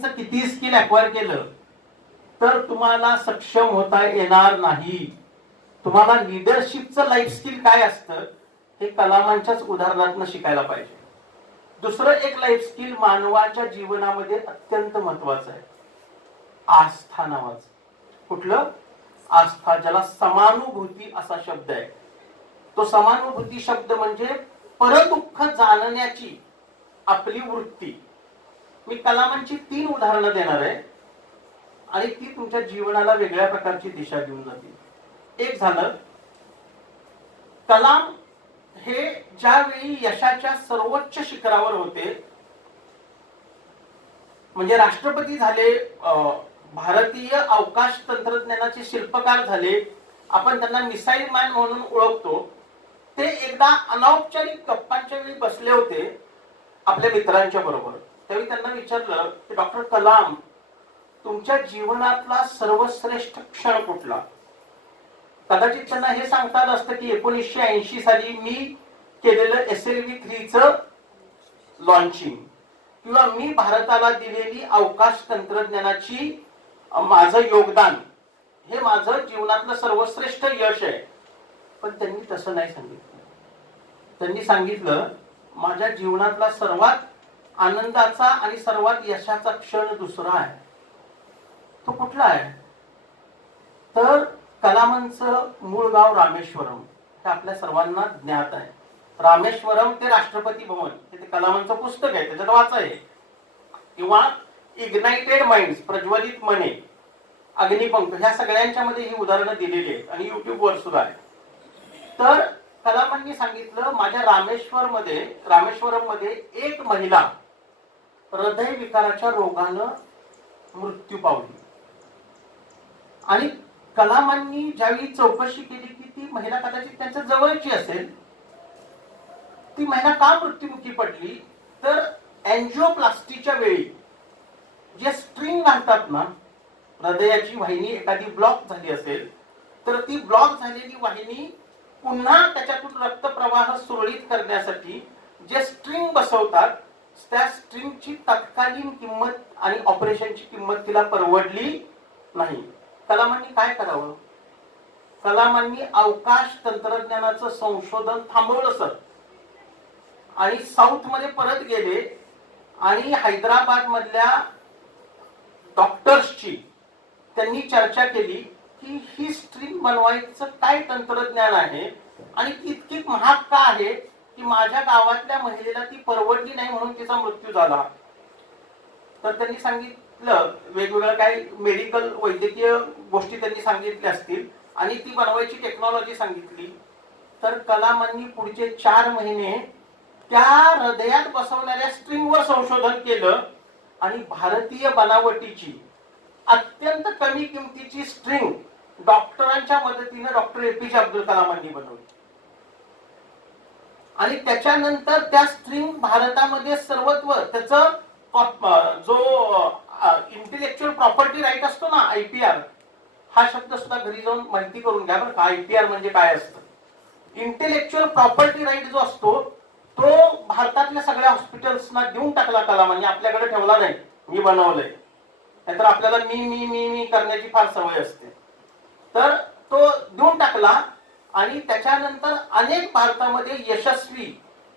मार्केटिंगचं किती skill acquire केलं तर तुम्हाला सक्षम होता येणार नाही. तुम्हाला लिडरशिपचं लाईफ स्किल काय असतं हे कलामांच्याच उदाहरणातून शिकायला पाहिजे. दुसरं एक लाईफ स्किल मानवाच्या जीवनामध्ये अत्यंत महत्वाचं आहे, आस्था नावाचं. कुठलं? आस्था, ज्याला समानुभूती असा शब्द आहे. तो समानुभूती शब्द म्हणजे परदुःख जाणण्याची आपली वृत्ती. मी कलामांची 3 उदाहरणं देणार आहे आणि ती तुमच्या जीवनाला वेगळ्या प्रकारची दिशा देऊन जातील. एक झालं, कलाम हे ज्यावेळी यशाच्या सर्वोच्च शिखरावर होते, म्हणजे राष्ट्रपती झाले, भारतीय अवकाश तंत्रज्ञानाचे शिल्पकार झाले, आपण त्यांना मिसाईल मॅन म्हणून ओळखतो. ते एकदा अनौपचारिक गप्पांच्या वेळी बसले होते आपल्या मित्रांच्या बरोबर. त्यावेळी त्यांना विचारलं की डॉक्टर कलाम, तुमच्या जीवनातला सर्वश्रेष्ठ क्षण कुठला? कदाचित त्यांना हे सांगता आलं असतं की 1980 साली मी केलेलं SLV-3चं लॉन्चिंग, किंवा मी भारताला दिलेली अवकाश तंत्रज्ञानाची माझं योगदान, हे माझं जीवनातलं सर्वश्रेष्ठ यश आहे. पण त्यांनी तसं नाही सांगितलं. त्यांनी सांगितलं, माझ्या जीवनातला सर्वात आनंदाचा आणि सर्वात यशाचा क्षण दुसरा आहे. तो कुठला आहे? तर कलामांचं मूळ गाव रामेश्वरम, हे आपल्या सर्वांना ज्ञात आहे. रामेश्वरम ते राष्ट्रपती भवन, हे कलामांचं पुस्तक आहे, त्याच्यात वाचाय. किंवा इग्नाइटेड माइंड्स, प्रज्वलित मने, अग्निपंख, ह्या सगळ्यांच्या मध्ये ही उदाहरणं दिलेली आहेत आणि युट्यूब वर सुद्धा आहे. तर कलामांनी सांगितलं, माझ्या रामेश्वरम मध्ये एक महिला हृदय विकाराच्या रोगानं मृत्यू पावली. आणि कलामांनी ज्यावेळी चौकशी केली की ती महिला कदाचित त्यांच्या जवळची असेल, ती महिला का मृत्युमुखी पडली, तर एंजिओप्लास्टीच्या वेळी जे स्ट्रिंग घालतात ना, हृदयाची वाहिनी एखादी ब्लॉक झाली असेल तर ती ब्लॉक झालेली वाहिनी पुन्हा त्याच्यातून रक्तप्रवाह सुरळीत करण्यासाठी जे स्ट्रिंग बसवतात, त्या स्ट्रिंगची तत्कालीन किंमत आणि ऑपरेशनची किंमत तिला परवडली नाही. कलामांनी काय करावं? कलामांनी अवकाश तंत्रज्ञानाचं संशोधन थांबवलं सर, आणि साऊथ मध्ये परत गेले आणि हैदराबाद मधल्या डॉक्टर्सची त्यांनी चर्चा केली की ही स्ट्रिंग बनवायचं काय तंत्रज्ञान आहे आणि ती इतकी महाग का आहे की माझ्या गावातल्या महिलेला ती परवडली नाही म्हणून तिचा मृत्यू झाला. तर त्यांनी सांगितलं, वेगवेगळ्या काही मेडिकल वैद्यकीय गोष्टी त्यांनी सांगितल्या असतील आणि ती बनवायची टेक्नॉलॉजी सांगितली. तर कलामांनी पुढचे 4 महिने त्या हृदयात बसवणाऱ्या स्ट्रिंगवर संशोधन केलं आणि भारतीय बनावटीची अत्यंत कमी किमतीची स्ट्रिंग डॉक्टरांच्या मदतीने डॉक्टर APJ अब्दुल कलामांनी बनवली. आणि त्याच्यानंतर त्या स्ट्रिंग भारतामध्ये सर्वत्र त्याचं जो इंटेलेक्च्युअल प्रॉपर्टी राईट असतो ना, IPR, हा शब्द सुद्धा घरी जाऊन माहिती करून घ्या बरं का. IPR म्हणजे काय असतं? इंटेलेक्च्युअल प्रॉपर्टी राईट जो असतो तो भारतातल्या सगळ्या हॉस्पिटल्सना देऊन टाकला कलामांनी, आपल्याकडे ठेवला नाही, मी बनवलंय. नाहीतर आपल्याला मी करण्याची फार सवय असते. तर तो देऊन टाकला आणि त्याच्यानंतर अनेक भारतामध्ये यशस्वी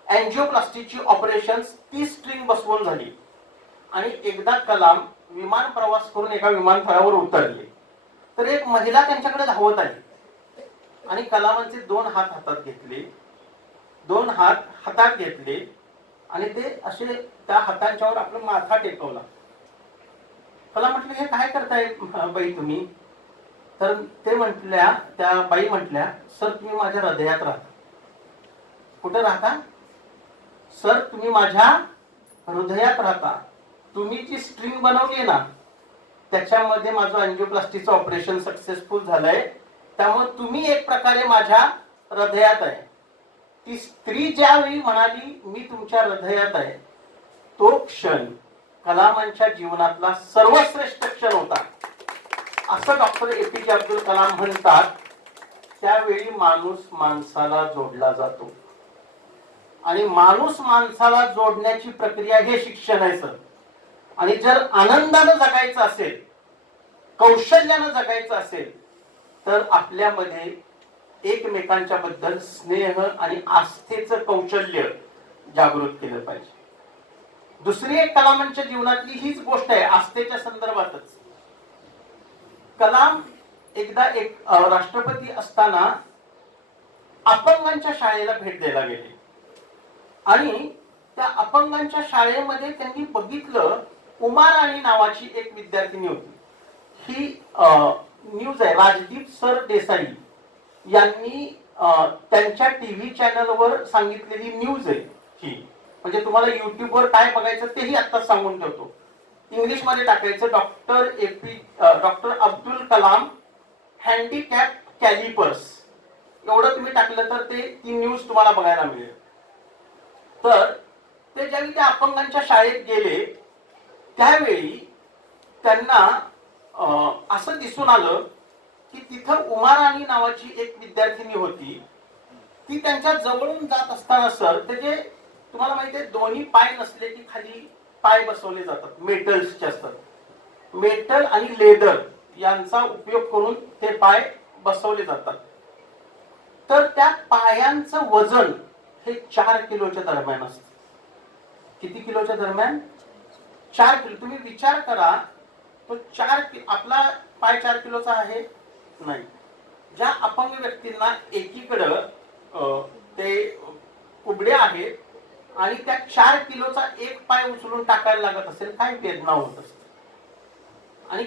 एंजिओप्लास्टीची ऑपरेशन्स ती स्ट्रिंग बसवून झाली. आणि एकदा कलाम विमान प्रवास करून एका विमानतळावर उतरले तर एक महिला त्यांच्याकडे धावत आली आणि कलामांचे 2 हात हातात घेतले, 2 हात हातात घेतले आणि ते असे त्या हातांच्यावर आपला माथा टेकवला. कलाम म्हटलं, हे काय करताय बाई तुम्ही? तर ते म्हटल्या, त्या बाई म्हटल्या, सर तुम्ही माझ्या हृदयात राहता. कुठे राहता? सर तुम्ही माझ्या हृदयात राहता. तुम्ही जी स्ट्रिंग बनवली ना त्याच्यामध्ये माझं एंजिओप्लास्टीचं ऑपरेशन सक्सेसफुल झालंय, त्यामुळे तुम्ही एक प्रकारे माझ्या हृदयात आहे. ती स्त्री ज्यावेळी म्हणाली मी तुमच्या हृदयात आहे, तो क्षण कलामांच्या जीवनातला सर्वश्रेष्ठ क्षण होता असं डॉक्टर APJ अब्दुल कलाम म्हणतात. त्यावेळी माणूस माणसाला जोडला जातो आणि माणूस माणसाला जोडण्याची प्रक्रिया हे शिक्षण आहे सर. आणि जर आनंदानं जगायचं असेल, कौशल्यानं जगायचं असेल, तर आपल्यामध्ये एकमेकांच्या बद्दल स्नेह आणि आस्थेचं कौशल्य जागृत केलं पाहिजे. दुसरी एक कलामांच्या जीवनातली हीच गोष्ट आहे, आस्थेच्या संदर्भातच. कलाम एकदा एक राष्ट्रपती असताना अपंगांच्या शाळेला भेट द्यायला गेले आणि त्या अपंगांच्या शाळेमध्ये त्यांनी बघितलं उमा राणी नावाची एक विद्यार्थिनी होती. ही न्यूज आहे, राजदीप सर देसाई यांनी त्यांच्या टीव्ही चॅनलवर सांगितलेली न्यूज आहे ही. म्हणजे तुम्हाला युट्यूबवर काय बघायचं तेही आता सांगून ठेवतो. इंग्लिश मध्ये टाकायचं doctor Abdul Kalam handicap callipers, एवढं तुम्ही टाकलं तर ती न्यूज तुम्हाला बघायला मिळेल. तर ते ज्यावेळी त्या अपंगांच्या शाळेत गेले त्यावेळी त्यांना असं दिसून आलं की तिथं उमा राणी नावाची एक विद्यार्थिनी होती. ती त्यांच्या जवळून जात असताना सर त्याचे, तुम्हाला माहिती आहे, दोन्ही पाय नसले की खाली पाय बसवले जातात, मेटल्सचे असतात. मेटल आणि लेदर यांचा उपयोग करून ते पाय बसवले जातात. तर त्या पायांचं वजन हे 4 किलोच्या दरम्यान असतं. किती किलोच्या दरम्यान? 4 किलो. तुम्ही विचार करा, तो 4 किलो, आपला पाय 4 किलोचा आहे नाही. ज्या अपंग व्यक्तींना एकीकडं ते कुबडे आहेत आणि त्या 4 किलोचा एक पाय उचलून टाकायला लागत असेल, काय वेदना होत असते. आणि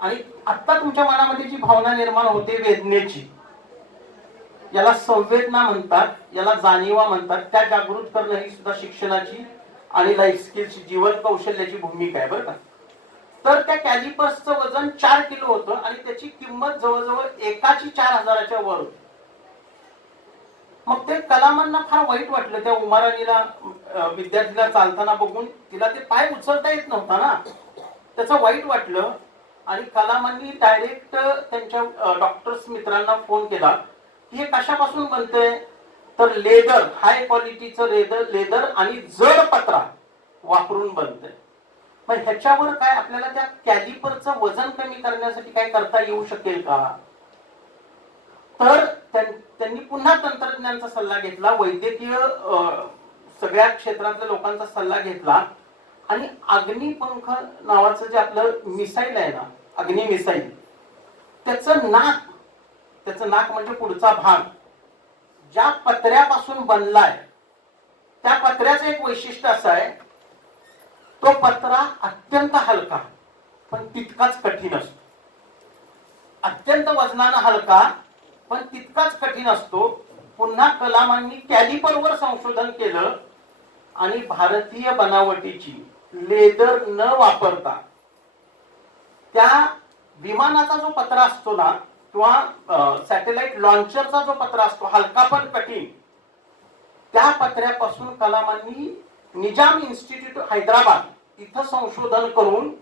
आणि आता तुमच्या मनामध्ये जी भावना निर्माण होते वेदनेची, याला संवेदना म्हणतात, याला जाणीवा म्हणतात. त्या जागृत करणं ही सुद्धा शिक्षणाची आणि लाईफ स्किलची, जीवन कौशल्याची भूमिका आहे बरं का. तर त्या कॅलिपर्सचं वजन 4 किलो होतं आणि त्याची किंमत जवळजवळ एकाची 4,000च्या वर होती. मग ते कलामांना फार वाईट वाटलं त्या उमा राणीला, विद्यार्थीला चालताना बघून. तिला ते पाय उचलता येत नव्हता ना, त्याचं वाईट वाटलं. आणि कलामांनी डायरेक्ट त्यांच्या डॉक्टर्स मित्रांना फोन केला की हे कशापासून बनतंय. तर लेदर, हाय क्वालिटीचं लेदर आणि जड पत्रा वापरून बनतंय. मग ह्याच्यावर काय आपल्याला त्या कॅलिपरचं वजन कमी करण्यासाठी काय करता येऊ शकेल का. तर त्यांनी पुन्हा तंत्रज्ञानाचा सल्ला घेतला, वैद्यकीय सगळ्या क्षेत्रातल्या लोकांचा सल्ला घेतला आणि अग्निपंख नावाचं जे आपलं मिसाईल आहे ना, अग्नि मिसाईल, त्याचं नाक म्हणजे पुढचा भाग ज्या पत्र्यापासून बनलाय, त्या पत्र्याचं एक वैशिष्ट्य असं आहे, तो पत्रा अत्यंत हलका पण तितकाच कठीण असतो. अत्यंत वजनानं हलका पण तितकाच कठीण असतो. पुन्हा कलामांनी कॅलिपरवर संशोधन केलं आणि भारतीय बनावटीची लेदर न वापरता त्या विमानाचा जो पत्रा असतो ना, किंवा सॅटेलाइट लॉन्चरचा जो पत्रा असतो, हलका पण कठीण, त्या पत्र्यापासून कलामांनी निजाम इन्स्टिट्यूट हैदराबाद इथं संशोधन करून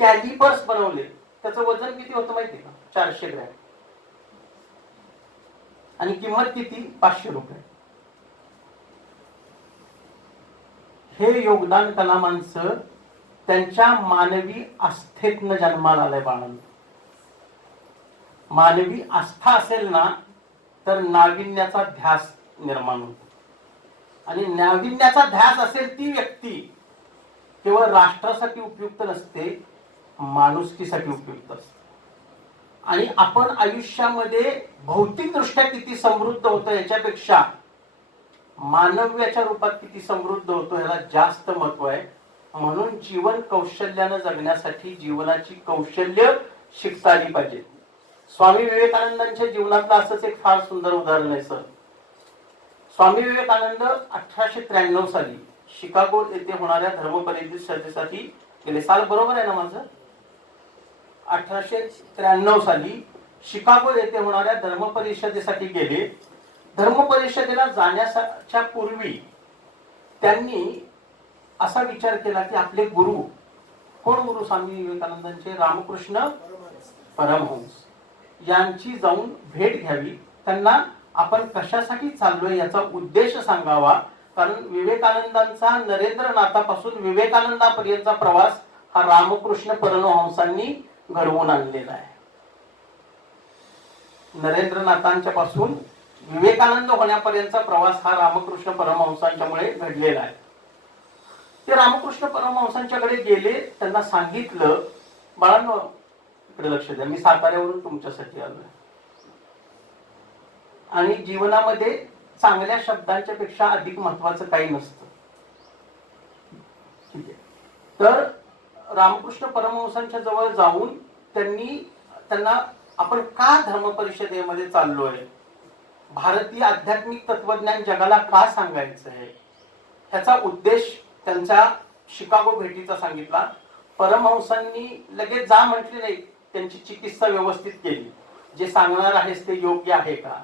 कॅलिपर्स बनवले. त्याचं वजन किती होतं माहिती का? 400 ग्रॅम. आणि किंमत किती? 500 रुपये. हे योगदान कलामांचं त्यांच्या मानवी आस्थेतनं जन्माला आलंय बाळांनो. मानवी आस्था असेल ना तर नाविन्याचा ध्यास निर्माण होतो. आणि नाविन्याचा ध्यास असेल ती व्यक्ती केवळ राष्ट्रासाठी उपयुक्त नसते, माणुसकीसाठी उपयुक्त असते. आणि आपण आयुष्यामध्ये भौतिकदृष्ट्या किती समृद्ध होतो याच्यापेक्षा मानव्याच्या रूपात किती समृद्ध होतो ह्याला जास्त महत्व आहे. म्हणून जीवन कौशल्यानं जगण्यासाठी जीवनाची कौशल्य शिकता आली पाहिजे. स्वामी विवेकानंदांच्या जीवनातलं असंच एक फार सुंदर उदाहरण आहे सर. स्वामी विवेकानंद 1893 साली शिकागो येथे होणाऱ्या धर्म परिषदेसाठी गेले. साल बरोबर आहे ना माझं? 1893 साली शिकागो येथे होणाऱ्या धर्म परिषदेसाठी गेले. धर्म परिषदेला जाण्याच्या पूर्वी त्यांनी असा विचार केला की आपले गुरु कोण? गुरु स्वामी विवेकानंदांचे रामकृष्ण परमहंस यांची जाऊन भेट घ्यावी, त्यांना आपण कशासाठी चाललोय याचा उद्देश सांगावा कारण विवेकानंदांचा नरेंद्रनाथापासून विवेकानंदापर्यंतचा प्रवास हा रामकृष्ण परमहंसांनी घडवून आणलेला आहे. नरेंद्रनाथांच्या पासून विवेकानंद होण्यापर्यंतचा प्रवास हा रामकृष्ण परमहंसांच्यामुळे घडलेला आहे. ते रामकृष्ण परमहंसांच्याकडे गेले, त्यांना सांगितलं, बाळांनो इकडे लक्ष द्या, मी साताऱ्यावरून तुमच्यासाठी आलोय आणि जीवनामध्ये चांगल्या शब्दांच्या पेक्षा अधिक महत्वाचं काही नसतं. ठीक आहे. तर रामकृष्ण परमहंसांच्या जवळ जाऊन त्यांना आपण का धर्म परिषदेमध्ये चाललोय, भारतीय आध्यात्मिक तत्वज्ञान जगाला का सांगायचं आहे, ह्याचा उद्देश त्यांच्या शिकागो भेटीचा सांगितला. परमहंसांनी लगेच जा म्हटले नाही, त्यांची चिकित्सा व्यवस्थित केली. जे सांगणार आहेस ते योग्य आहे का,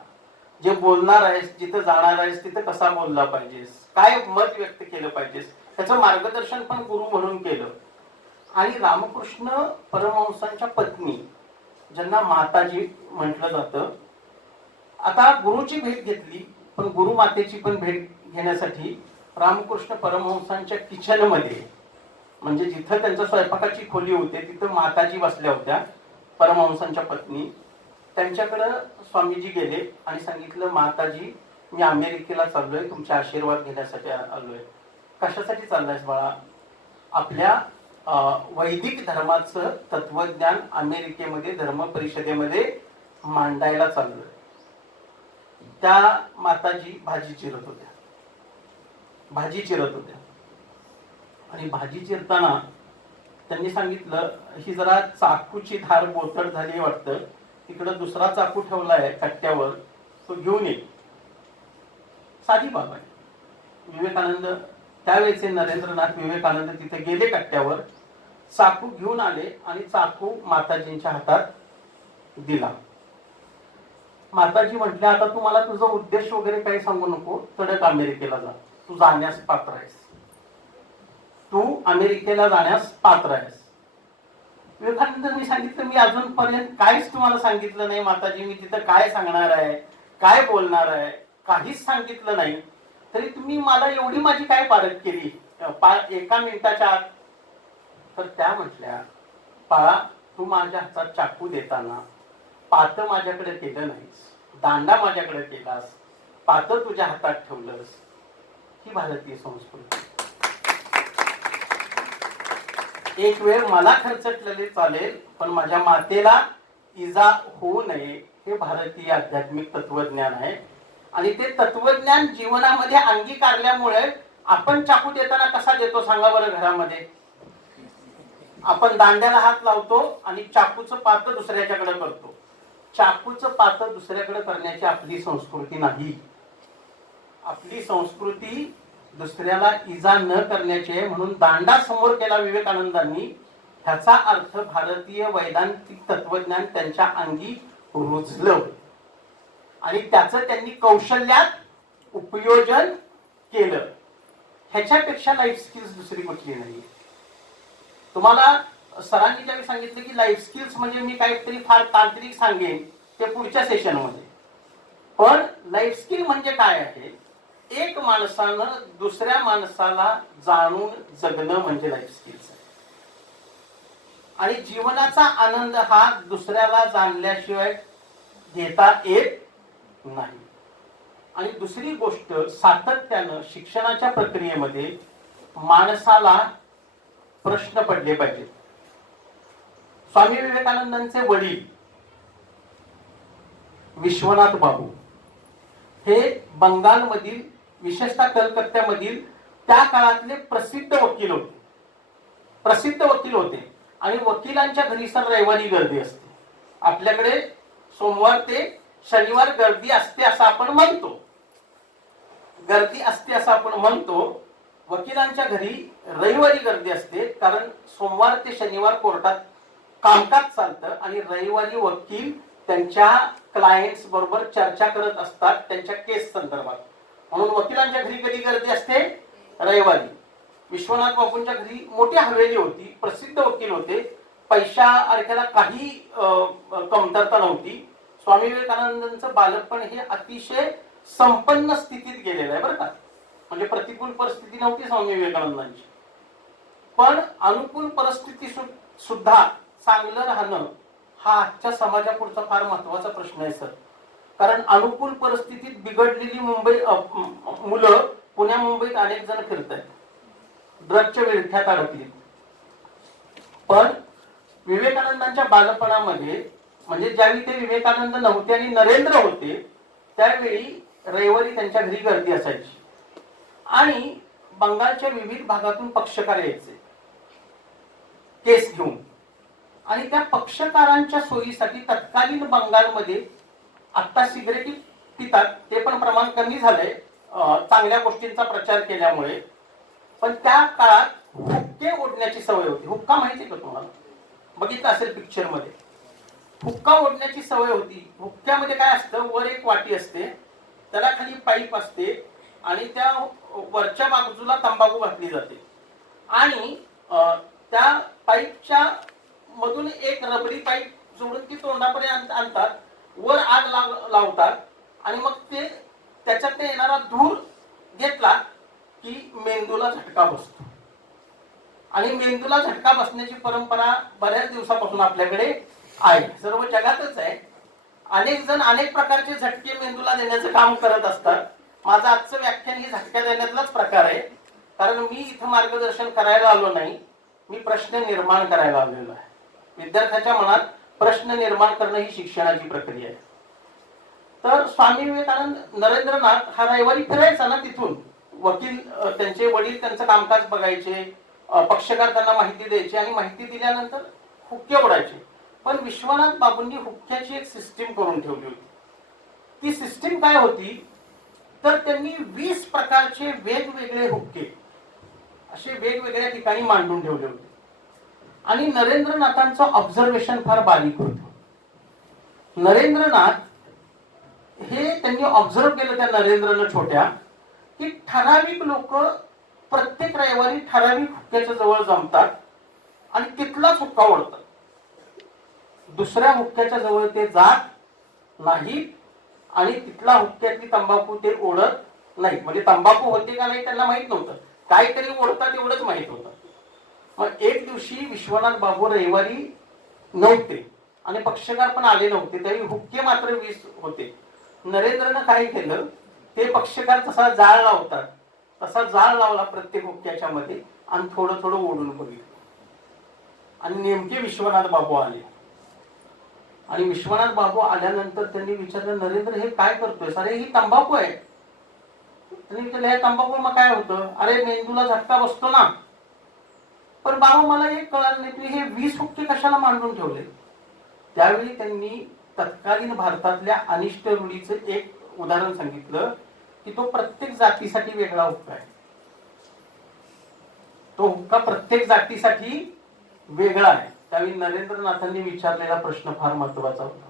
जे बोलणार आहेस, जिथं जाणार आहेस तिथं कसा बोलला पाहिजेस, काय मत व्यक्त केलं पाहिजेस, त्याचं मार्गदर्शन पण गुरु म्हणून केलं. आणि रामकृष्ण परमहंसांच्या पत्नी, ज्यांना माताजी म्हटलं जातं, आता गुरुची भेट घेतली, पण गुरु मातेची पण भेट घेण्यासाठी रामकृष्ण परमहंसांच्या किचन मध्ये, म्हणजे जिथं त्यांच्या स्वयंपाकाची खोली होती तिथं माताजी बसल्या होत्या, परमहंसांच्या पत्नी. त्यांच्याकडं स्वामीजी गेले आणि सांगितलं, माताजी मी अमेरिकेला चाललोय, तुमचे आशीर्वाद घेण्यासाठी आलोय. कशासाठी चाललायस बाळा? आपल्या वैदिक धर्माचं तत्वज्ञान अमेरिकेमध्ये धर्म परिषदेमध्ये मांडायला चाललोय. त्या माताजी भाजी चिरत होत्या आणि भाजी चिरताना त्यांनी सांगितलं, ही जरा चाकूची धार बोचड झाली वाटतं, तिकडं दुसरा चाकू ठेवलाय कट्ट्यावर, तो घेऊन ये. साधी बाब आहे. विवेकानंद त्यावेळेचे नरेंद्रनाथ विवेकानंद तिथे गेले, कट्ट्यावर चाकू घेऊन आले आणि चाकू माताजींच्या हातात दिला. माताजी म्हटल्या, आता तू मला तुझा उद्देश वगैरे काही सांगू नको, तडक अमेरिकेला जा, तू जाण्यास पात्र आहेस, तू अमेरिकेला जाण्यास पात्र आहेस. विवेकानंदांनी सांगितलं, मी अजूनपर्यंत काहीच तुम्हाला सांगितलं नाही माताजी, मी तिथं काय सांगणार आहे, काय बोलणार आहे, काहीच सांगितलं नाही, तरी तुम्ही मला एवढी माझी काय पारख केली 1 मिनिटाच्या आत. तर त्या म्हटल्या, बाळा तू माझ्या हातात चाकू देताना पात माझ्याकडे केलं नाहीस, दांडा माझ्याकडे केलास, पात तुझ्या हातात ठेवलंस. ही भारतीय संस्कृती. एक वेळ मला खर्चटलेले चालेल, पण माझ्या मातेला इजा होऊ नये, हे भारतीय आध्यात्मिक तत्वज्ञान आहे. आणि ते तत्वज्ञान जीवनामध्ये अंगीकारल्यामुळे आपण चाकू देताना कसा देतो सांगा बरं? घरामध्ये आपण दांड्याला हात लावतो आणि चाकूचं पात दुसऱ्याच्याकडे करतो. चाकूचं पात दुसऱ्याकडे करण्याची आपली संस्कृती नाही. आपली संस्कृती दुसऱ्याला इजा न करण्याची आहे. म्हणून दांडा समोर केला विवेकानंदांनी. ह्याचा अर्थ भारतीय वैदांतिक तत्वज्ञान त्यांच्या अंगी रुजलं आणि त्याचं त्यांनी कौशल्यात उपयोजन केलं. ह्याच्यापेक्षा लाईफ स्किल्स दुसरी कुठली नाही. तुम्हाला सरांनी ज्यावेळी सांगितलं की लाईफ स्किल्स म्हणजे मी काहीतरी फार तांत्रिक सांगेन ते पुढच्या सेशनमध्ये, पण लाईफ स्किल म्हणजे काय आहे? एक माणसानं दुसऱ्या माणसाला जाणून जगणं म्हणजे लाईफ स्किल्स आहे. आणि जीवनाचा आनंद हा दुसऱ्याला जाणल्याशिवाय घेता येत नाही. आणि दुसरी गोष्ट, सातत्यानं शिक्षणाच्या प्रक्रियेमध्ये माणसाला प्रश्न पडले पाहिजेत. स्वामी विवेकानंदांचे वडील विश्वनाथ बाबू हे बंगालमधील, विशेषतः कलकत्त्यामधील त्या काळातले प्रसिद्ध वकील होते. आणि वकिलांच्या घरी सर रविवारी गर्दी असते. आपल्याकडे सोमवार ते शनिवार गर्दी असते असं आपण म्हणतो. वकिलांच्या घरी रविवारी गर्दी असते, कारण सोमवार ते शनिवार कोर्टात कामकाज चालतं आणि रविवारी वकील त्यांच्या क्लायंट्स बरोबर चर्चा करत असतात त्यांच्या केस संदर्भात. म्हणून वकिलांच्या घरी कधी गर्दी असते? रविवारी. विश्वनाथ बाबूंच्या घरी मोठी हवेली होती, प्रसिद्ध वकील होते, पैशा अर्थाला काही कमतरता नव्हती. स्वामी विवेकानंदांचं बालपण हे अतिशय संपन्न स्थितीत गेलेलं आहे बरं का. म्हणजे प्रतिकूल परिस्थिती नव्हती स्वामी विवेकानंदांची, पण अनुकूल परिस्थिती सुद्धा चांगलं राहणं हा आजच्या समाजापुढचा फार महत्वाचा प्रश्न आहे सर. कारण अनुकूल परिस्थितीत बिघडलेली मुलं पुण्या मुंबईत अनेक जण फिरत आहेत, ड्रगच्या विळख्यात अडकली. पण विवेकानंदांच्या बालपणामध्ये, म्हणजे ज्यावेळी ते विवेकानंद नव्हते आणि नरेंद्र होते, त्यावेळी रविवारी त्यांच्या घरी गर्दी असायची आणि बंगालच्या विविध भागातून पक्षकार यायचे केस घेऊन. आणि त्या पक्षकारांच्या सोयीसाठी तत्कालीन बंगालमध्ये आता सिगरेटी पितात, ते पण प्रमाण कमी झालंय चांगल्या गोष्टींचा प्रचार केल्यामुळे. पण त्या काळात हुक्के ओढण्याची सवय होती. हुक्का माहिती का तुम्हाला? बघितलं असेल पिक्चर मध्ये. हुक्का ओढण्याची सवय होती. हुक्क्यामध्ये काय असतं, वर एक वाटी असते, त्याला खाली पाईप असते आणि त्या वरच्या बाजूला तंबाखू घातली जाते आणि त्या पाईपच्या मधून एक रबरी पाईप जोडून ती तोंडापर्यंत आणतात, वर आग लावतात आणि मग ते त्याच्यात येणारा धूर घेतला की मेंदूला झटका बसतो. आणि मेंदूला झटका बसण्याची परंपरा बऱ्याच दिवसापासून आपल्याकडे आहे, सर्व जगातच आहे. अनेक जण अनेक प्रकारचे झटके मेंदूला देण्याचं काम करत असतात. माझं आजचं व्याख्यान ही झटक्या देण्यातलाच प्रकार आहे, कारण मी इथं मार्गदर्शन करायला आलो नाही, मी प्रश्न निर्माण करायला आलेलो आहे. विद्यार्थ्याच्या मनात प्रश्न निर्माण करणं ही शिक्षणाची प्रक्रिया आहे. तर स्वामी विवेकानंद नरेंद्रनाथ हा रविवारी फिरायचा ना, तिथून वकील त्यांचे वडील त्यांचं कामकाज बघायचे, पक्षकार त्यांना माहिती द्यायची आणि माहिती दिल्यानंतर हुक्के ओढायचे. पण विश्वनाथ बाबूंनी हुक्क्याची एक सिस्टीम करून ठेवली होती. ती सिस्टीम काय होती, तर त्यांनी 20 प्रकारचे वेगवेगळे हुक्के असे वेगवेगळ्या ठिकाणी मांडून ठेवले होते. आणि नरेंद्रनाथांचं ऑब्झर्वेशन फार बारीक होतं. नरेंद्रनाथ हे त्यांनी ऑब्झर्व केलं त्या नरेंद्रनं छोट्या, की ठराविक लोक प्रत्येक रविवारी ठराविक हुक्क्याच्या जवळ जमतात आणि तिथलाच हुक्का ओढतात. दुसऱ्या हुक्क्याच्या जवळ ते जात नाहीत आणि तिथला हुक्क्यातली तंबाखू ते ओढत नाही. म्हणजे तंबाखू होते का नाही त्यांना माहित नव्हतं, काहीतरी ओढतात एवढंच माहित होतं. मग एक दिवशी विश्वनाथ बाबू रविवारी नव्हते आणि पक्षकार पण आले नव्हते, त्यावेळी हुक्के मात्र 20 होते. नरेंद्रनं काय केलं, ते पक्षकार तसा जाळ लावतात तसा जाळ लावला प्रत्येक हुक्क्याच्या मध्ये आणि थोडं थोडं ओढून बघितलं. आणि नेमके विश्वनाथ बाबू आले. आणि विश्वनाथ बाबू आल्यानंतर त्यांनी विचारलं, नरेंद्र हे काय करतोय? अरे ही तंबाखू आहे. त्यांनी विचारलं, हे तंबाखू मग काय होतं? अरे मेंदूला झटका बसतो ना. पण बाबा मला एक कळलं नाही, तुम्ही हे 20 हुक्के कशाला मांडून ठेवले? त्यावेळी त्यांनी तत्कालीन भारतातल्या अनिष्ट रूढीचं एक उदाहरण सांगितलं की तो प्रत्येक जातीसाठी वेगळा हुक्का आहे. तो हुक्का प्रत्येक जातीसाठी वेगळा आहे. त्यावेळी नरेंद्रनाथांनी विचारलेला प्रश्न फार महत्वाचा होता.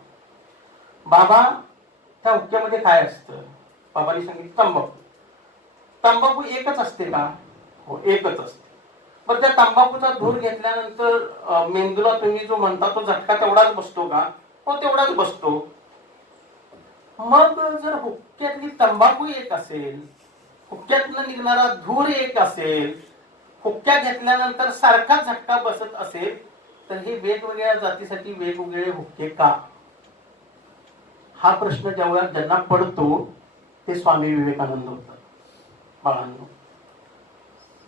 बाबा त्या हुक्क्यामध्ये काय असतं? बाबांनी सांगितलं तंबाखू. तंबाखू एकच असते का? हो एकच असते. पण त्या तंबाखूचा धूर घेतल्यानंतर मेंदूला तुम्ही जो म्हणता तो झटका तेवढाच बसतो का? हो तेवढाच बसतो. मग जर हुक्क्यातली तंबाखू एक असेल, हुक्क्यातनं निघणारा धूर एक असेल, हुक्क्या घेतल्यानंतर सारखा झटका बसत असेल, तर हे वेगवेगळ्या जातीसाठी वेगवेगळे हुक्के का? हा प्रश्न जेव्हा ज्यांना पडतो ते स्वामी विवेकानंद होतात. बाळांनो,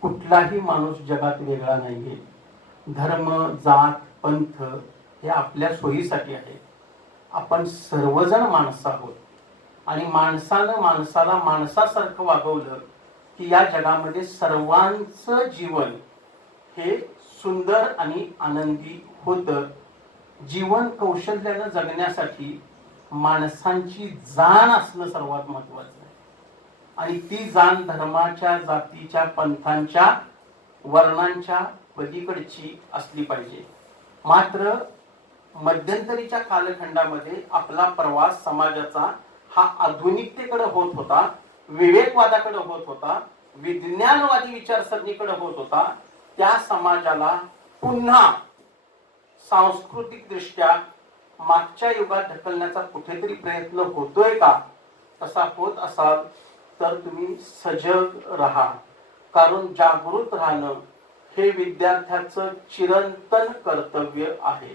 कुठलाही माणूस जगात वेगळा नाहीये. धर्म, जात, पंथ हे आपल्या सोयीसाठी आहे. आपण सर्वजण माणसं आहोत आणि माणसानं माणसाला माणसासारखं वागवलं की या जगामध्ये सर्वांचं जीवन हे सुंदर आणि आनंदी होतं. जीवन कौशल्यानं जगण्यासाठी माणसांची जाण असणं सर्वात महत्वाचं आहे. आणि ती जाण धर्माच्या, जातीच्या, पंथांच्या, वर्णांच्या पलीकडची असली पाहिजे. मात्र मध्यंतरीच्या कालखंडामध्ये आपला प्रवास समाजाचा हा आधुनिकतेकडे होत होता, विवेकवादाकडे होत होता, विज्ञानवादी विचारसरणीकडे होत होता. त्या समाजाला पुन्हा सांस्कृतिक दृष्ट्या मागच्या युगात ढकलण्याचा कुठेतरी प्रयत्न होतोय का? तसा होत असाल तर तुम्ही सजग राहा, कारण जागृत राहणं हे विद्यार्थ्याचं चिरंतन कर्तव्य आहे.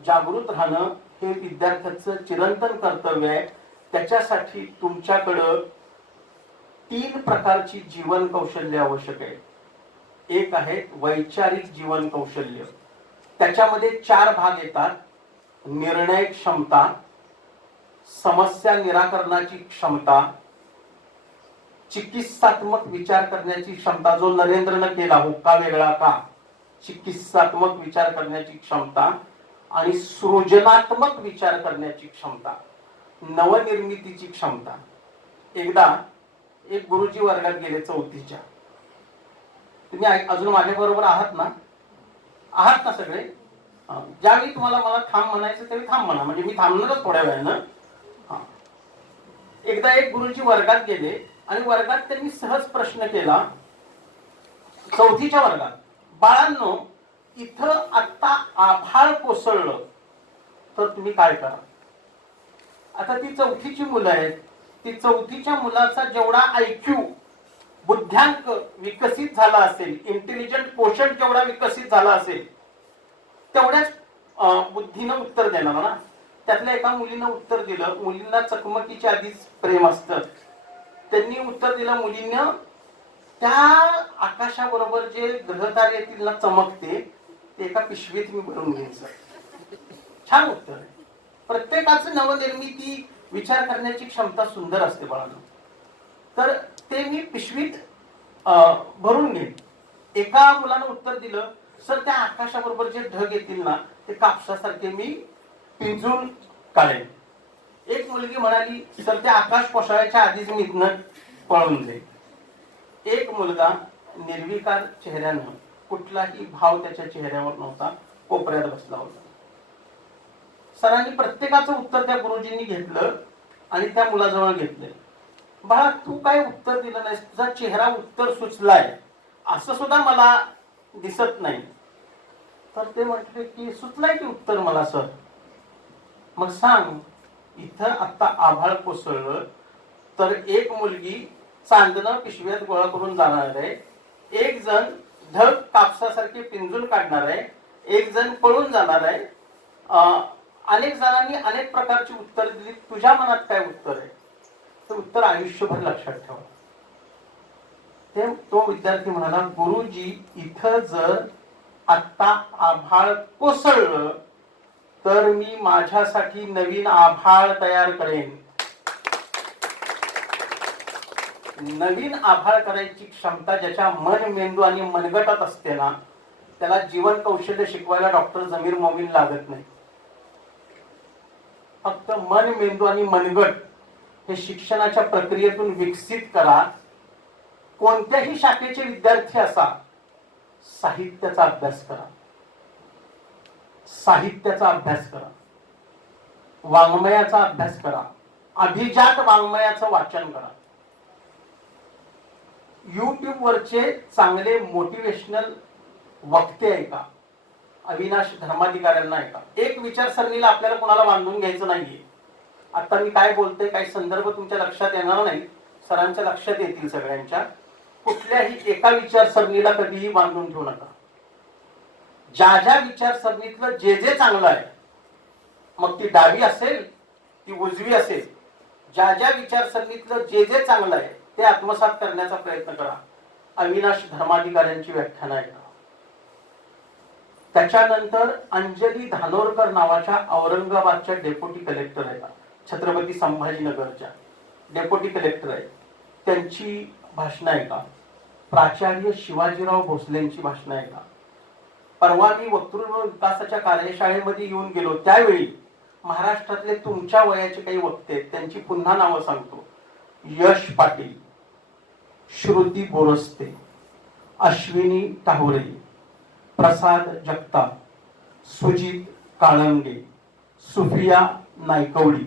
जागृत राहणं हे विद्यार्थ्याचं चिरंतन कर्तव्य आहे. त्याच्यासाठी तुमच्याकडं 3 प्रकारची जीवन कौशल्य आवश्यक आहे. एक आहे वैचारिक जीवन कौशल्य, त्याच्यामध्ये 4 भाग येतात. निर्णय क्षमता, समस्या निराकरणाची क्षमता, चिकित्सात्मक विचार करण्याची क्षमता, जो नरेंद्रनं केला होका वेगळा का, चिकित्सात्मक विचार करण्याची क्षमता, आणि सृजनात्मक विचार करण्याची क्षमता, नवनिर्मितीची क्षमता. एकदा एक गुरुजी वर्गात गेले 4थीच्या. तुम्ही अजून माझ्या बरोबर आहात ना सगळे? ज्यावेळी तुम्हाला मला थांब म्हणायचं त्यावेळी थांब म्हणा, म्हणजे मी थांबणारच थोड्या वेळानं. एकदा एक गुरुजी वर्गात गेले आणि वर्गात त्यांनी सहज प्रश्न केला, 4थीच्या वर्गात, बाळांनो, इथं आता आभाळ कोसळलं तर तुम्ही काय करा? आता ती 4थीची मुलं आहेत. ती 4थीच्या मुलाचा जेवढा IQ बुद्ध्यांक विकसित झाला असेल, इंटेलिजंट कोशंट जेवढा विकसित झाला असेल, तेवढ्याच बुद्धीनं उत्तर देणार ना. त्यातल्या एका मुलीनं उत्तर दिलं, मुलींना चकमकीच्या आधीच प्रेम असतं, त्यांनी उत्तर दिलं, मुलींना त्या आकाशाबरोबर जे ग्रहतारे येतील ना चमकते, ते एका पिशवीत मी भरून घेईन सर. छान उत्तर आहे. प्रत्येकाचं नवनिर्मिती विचार करण्याची क्षमता सुंदर असते बाळांनो. तर ते मी पिशवीत भरून घेईन. एका मुलानं उत्तर दिलं, सर त्या आकाशाबरोबर जे ढग येतील ना ते कापसासारखे मी पिंजून काढेन. एक मुलगी म्हणाली, सर त्या आकाश कोसळायच्या आधीच मी इथनं पळून जाईल. एक मुलगा निर्विकार चेहऱ्यानं, कुठलाही भाव त्याच्या चेहऱ्यावर नव्हता, कोपऱ्यात बसला होता. सरांनी प्रत्येकाचं उत्तर त्या गुरुजींनी घेतलं आणि त्या मुलाजवळ घेतलं. बाळा, तू काय उत्तर दिलं नाहीस, तुझा चेहरा उत्तर सुचलाय असं सुद्धा मला दिसत नाही. तर ते म्हटले की सुचलाय की उत्तर मला सर. मग सांग, इथं आता आभाळ कोसळलं तर एक मुलगी चांदणं पिशव्यात गोळा करून जाणार आहे, एक जण ढग कापसासारखे पिंजून काढणार आहे, एक जण पळून जाणार आहे. अनेक जणांनी अनेक प्रकारची उत्तर दिली. तुझ्या मनात काय उत्तर आहे? ते उत्तर आयुष्यभर लक्षात ठेवा. ते तो विद्यार्थी म्हणाला, गुरुजी, इथं जर आता आभाळ कोसळलं तर मी माझ्यासाठी नवीन आभाळ तयार करेन. नवीन आभाळ करायची क्षमता ज्याच्या मन, मेंदू आणि मनगटात असते ना, त्याला जीवन कौशल्य शिकवायला डॉक्टर जमीर मोमीन लागत नाही. फक्त मन, मेंदू आणि मनगट हे शिक्षणाच्या प्रक्रियेतून विकसित करा. कोणत्याही शाखेचे विद्यार्थी असा, साहित्याचा अभ्यास करा, साहित्याचा अभ्यास करा, वाङ्मयाचा अभ्यास करा, अभिजात वाङ्मयाचं वाचन करा. YouTube वरचे चांगले मोटिवेशनल वक्ते आहे का? अविनाश धर्माधिकाऱ्यांना आहे का? एक विचारसरणीला आपल्याला कोणाला बांधून घ्यायचं नाहीये. आता मी काय बोलतोय, काही संदर्भ तुमच्या लक्षात येणार नाही, सरांच्या लक्षात येतील सगळ्यांच्या. कुठल्याही एका विचारसरणीला कधीही बांधून ठेवू नका. ज्या ज्या विचारसरणीतलं जे जे चांगलं आहे, मग ती डावी असेल ती उजवी असेल, ज्या ज्या विचारसरणीतलं जे जे चांगलं आहे ते आत्मसात करण्याचा प्रयत्न करा. अविनाश धर्माधिकाऱ्यांची व्याख्यान आहे का? त्याच्यानंतर अंजली धानोरकर नावाच्या औरंगाबादच्या डेप्युटी कलेक्टर आहेत, छत्रपती संभाजीनगरच्या डेप्युटी कलेक्टर आहेत, त्यांची भाषणं आहे का? प्राचार्य शिवाजीराव भोसलेंची भाषणं आहे का? परवा मी वक्तृत्व विकासाच्या कार्यशाळेमध्ये येऊन गेलो, त्यावेळी महाराष्ट्रातले तुमच्या वयाचे काही वक्ते आहेत, त्यांची पुन्हा नावं सांगतो. यश पाटील, श्रुती बोरस्ते, अश्विनी टाहुरे, प्रसाद जगताप, सुजित काळंगे, सुफिया नायकवडी,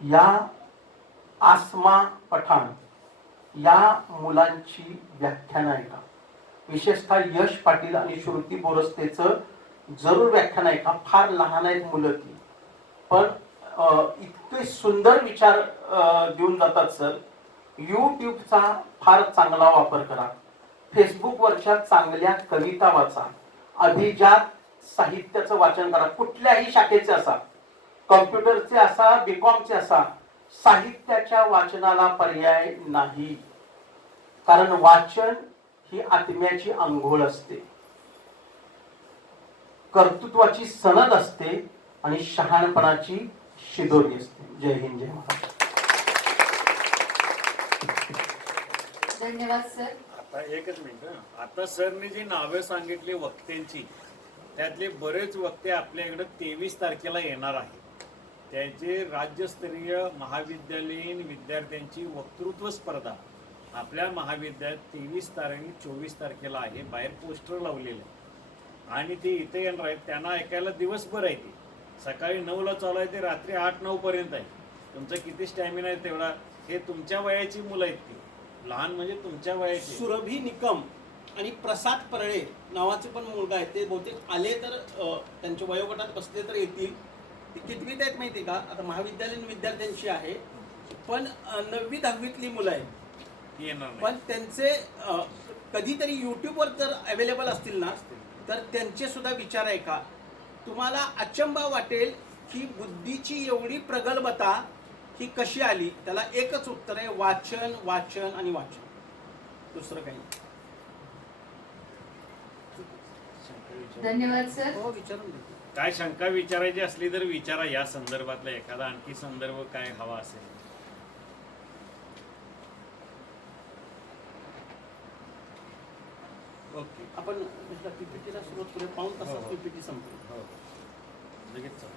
या आसमा पठाण, या मुलांची व्याख्यान आहे का? विशेषतः यश पाटील आणि श्रुती बोरस्तेचं जरूर व्याख्यान आहे का? फार लहान आहेत मुलं ती, पण इतके सुंदर विचार देऊन जातात सर. यूट्यूबचा फार चांगला वापर करा. फेसबुकवरच्या चांगल्या कविता वाचा. अभिजात साहित्याचं वाचन करा, कुठल्याही शाखेचे असा, कॉम्प्युटरचे असा, बीकॉमचे असा. साहित्याच्या वाचनाला पर्याय नाही, कारण वाचन ही आत्म्याची अंघोळ असते, कर्तृत्वाची सनद असते आणि शहाणपणाची शिदोरी असते. जय हिंद, जय महाराष्ट्र. धन्यवाद सर. आता एकच मिनिट. आता सरने जी नावे सांगितली वक्त्यांची, त्यातले बरेच वक्ते आपल्याकडे 23 तारखेला येणार आहेत. त्यांचे राज्यस्तरीय महाविद्यालयीन विद्यार्थ्यांची वक्तृत्व स्पर्धा आपल्या महाविद्यालयात 23 आणि 24 तारखेला आहे. बाहेर पोस्टर लावलेले आणि ते इथे येणार आहेत. त्यांना ऐकायला दिवसभर आहे. ते सकाळी 9ला चालू आहे, ते रात्री 8-9 पर्यंत आहे. तुमचा किती स्टॅमिना आहे तेवढा. हे तुमच्या वयाची मुलं आहेत, ती लहान म्हणजे तुमच्या वयाची. सुरभी निकम आणि प्रसाद परळे नावाचे पण मुलगा आहेत. ते बहुतेक आले तर त्यांच्या वयोगटात बसले तर येतील. ते कितवीत आहेत माहिती आहे का? आता महाविद्यालयीन विद्यार्थ्यांची आहे, पण 9वी 10वीतली मुलं आहेत. येणार नाही. पण त्यांचे कधीतरी यूट्यूबवर जर अवेलेबल असतील ना, तर त्यांचे सुद्धा विचार आहे का. तुम्हाला अचंबा वाटेल की बुद्धीची एवढी प्रगल्भता ही कशी आली. त्याला एकच उत्तर आहे, वाचन वाचन आणि वाचन, दुसरं काही. धन्यवाद सर. हो, विचारून देतो. काय शंका विचारायची असली तर विचारा. या संदर्भातला एखादा आणखी संदर्भ काय हवा असेल. ओके, आपण पीपीटीला सुरुवात करूया. पाऊण तासात हो. पीपीटी संपली. हो लगेच चालू.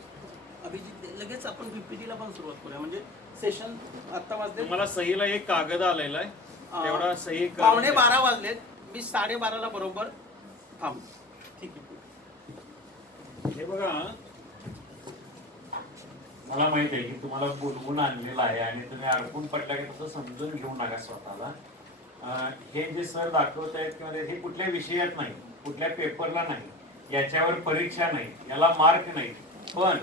अभिजित, लगेच आपण पीपीटीला पण सुरुवात करूया. म्हणजे सेशन आता वाजले तुम्हाला सहीला एक कागद आलेला आहे, तेवढा सही करून 11:15 वाजलेत. मी 12:30ला बरोबर थांब. ठीक आहे. हे बघा, मला माहित आहे की तुम्हाला बोलवून आणलेलं आहे आणि तुम्ही अडकून पडला की तसं समजून घेऊ नका स्वतःला. हे जे सर दाखवत आहेत किंवा हे कुठल्या विषयात नाही, कुठल्या पेपरला नाही, याच्यावर परीक्षा नाही, याला मार्क नाही, पण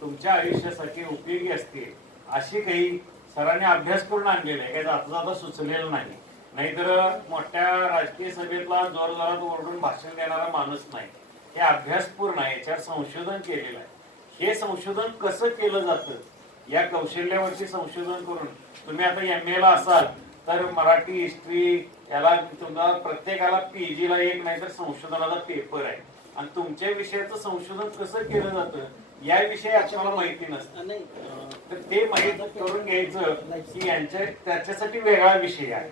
तुमच्या आयुष्यासाठी उपयोगी असते अशी काही सरांनी अभ्यास करून आणलेला आहे. काही जाता जाता सुचलेलं नाही. नाहीतर मोठ्या राजकीय सभेतला जोर जोरात ओरडून भाषण देणारा माणूस नाही. हे अभ्यासपूर्ण आहे, याच्यावर संशोधन केलेलं आहे. हे संशोधन कसं केलं जातं या कौशल्यावरती संशोधन करून तुम्ही आता MA ला असाल तर मराठी हिस्ट्री याला तुम्हाला प्रत्येकाला PG ला एक नाही तर संशोधनाचा पेपर आहे. आणि तुमच्या विषयाचं संशोधन कसं केलं जातं याविषयी आपल्याला माहिती नसतं. तर ते माहिती करून घ्यायचं की यांच्या त्याच्यासाठी वेगळा विषय आहे.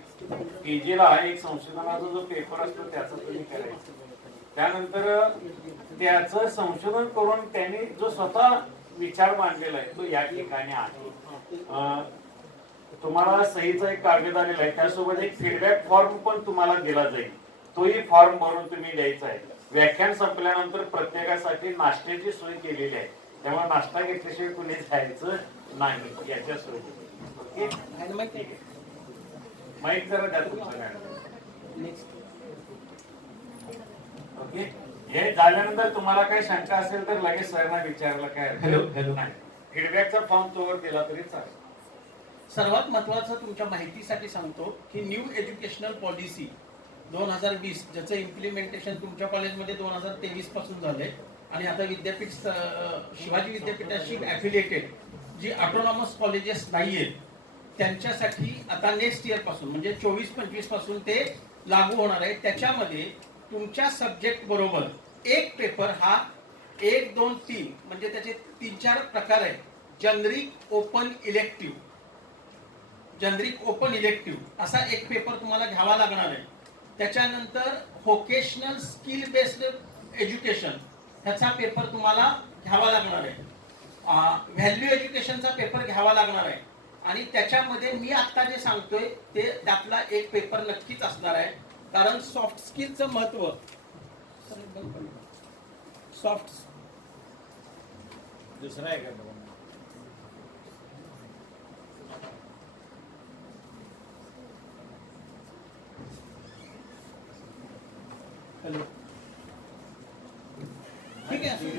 PG ला एक संशोधनाचा जो पेपर असतो त्याचा तुम्ही करायचं. त्यानंतर त्याचं संशोधन करून त्यांनी जो स्वतः विचार मांडलेला आहे तो या ठिकाणी आहे. तुम्हाला सहीचा एक कागद आलेला आहे, त्यासोबत एक फीडबॅक फॉर्म पण तुम्हाला दिला जाईल. तोही फॉर्म भरून तुम्ही द्यायचा आहे. व्याख्यान संपल्यानंतर प्रत्येकासाठी नाश्त्याची सोय केलेली आहे, त्यामुळे नाश्ता घेतल्याशिवाय कुणी जायचं नाही याच्या सोयी. ओके, माईक जरा द्या तुमचं. ओके, हे झाल्यानंतर तुम्हाला काही शंका असेल तर लगेच सरना विचारलं काय नाही. फीडबॅकचा फॉर्म तोवर दिला तरी चालेल. सर्वात महत्वाचं तुमच्या माहितीसाठी सांगतो की न्यू एज्युकेशनल पॉलिसी 2020 ज्याचं इम्प्लिमेंटेशन तुमच्या कॉलेजमध्ये 2023 पासून झालंय आणि आता विद्यापीठ शिवाजी विद्यापीठाशी ॲफिलिएटेड जी ऑटोनॉमस कॉलेजेस नाही आहेत त्यांच्यासाठी आता नेक्स्ट इयर पासून म्हणजे 24-25 पासून ते लागू होणार आहे. त्याच्यामध्ये तुमच्या सब्जेक्ट बरोबर एक पेपर हा 1, 2, 3 म्हणजे त्याचे 3-4 प्रकार आहेत. Generic, open, elective. Generic, open, elective असा एक पेपर तुम्हाला घ्यावा लागणार आहे. त्याच्यानंतर व्होकेशनल स्किल बेस्ड एज्युकेशन ह्याचा पेपर तुम्हाला घ्यावा लागणार आहे. व्हॅल्यू एज्युकेशनचा पेपर घ्यावा लागणार आहे. आणि त्याच्यामध्ये मी आता जे सांगतोय ते त्यातला एक पेपर नक्कीच असणार आहे, कारण सॉफ्ट स्किलचं महत्व. सॉफ्ट दुसरा आहे का? हॅलो, ठीक आहे.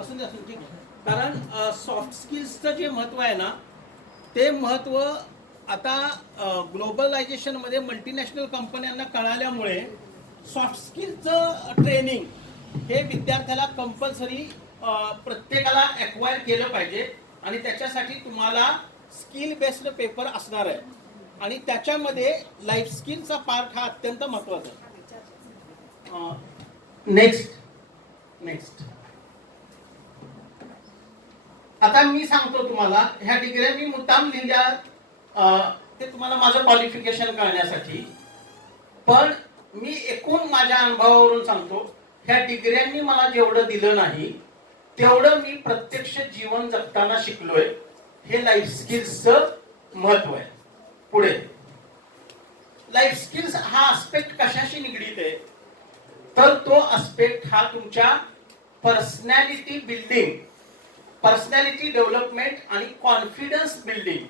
असं नाही असं ठीक आहे. कारण सॉफ्ट स्किल्सचं जे महत्त्व आहे ना, ते महत्त्व आता ग्लोबलायझेशनमध्ये मल्टीनॅशनल कंपन्यांना कळाल्यामुळे सॉफ्ट स्किलचं ट्रेनिंग हे विद्यार्थ्याला कंपल्सरी प्रत्येकाला ॲक्वायर केलं पाहिजे. आणि त्याच्यासाठी तुम्हाला स्किल बेस्ड पेपर असणार आहे आणि त्याच्यामध्ये लाईफ स्किलचा पार्ट हा अत्यंत महत्त्वाचा आहे. नेक्स्ट आता मी सांगतो तुम्हाला, ह्या डिग्र्या मी मुद्दाम लिहिल्या ते तुम्हाला माझं क्वालिफिकेशन कळण्यासाठी. पण मी एकूण माझ्या अनुभवावरून सांगतो, ह्या डिग्र्यांनी मला जेवढं दिलं नाही तेवढं मी प्रत्यक्ष जीवन जगताना शिकलोय. हे लाईफ स्किल्सचं महत्व आहे. पुढे लाईफ स्किल्स हा आस्पेक्ट कशाशी निगडीत आहे, तर तो आस्पेक्ट हा तुमच्या पर्सनॅलिटी बिल्डिंग, पर्सनॅलिटी डेव्हलपमेंट आणि कॉन्फिडन्स बिल्डिंग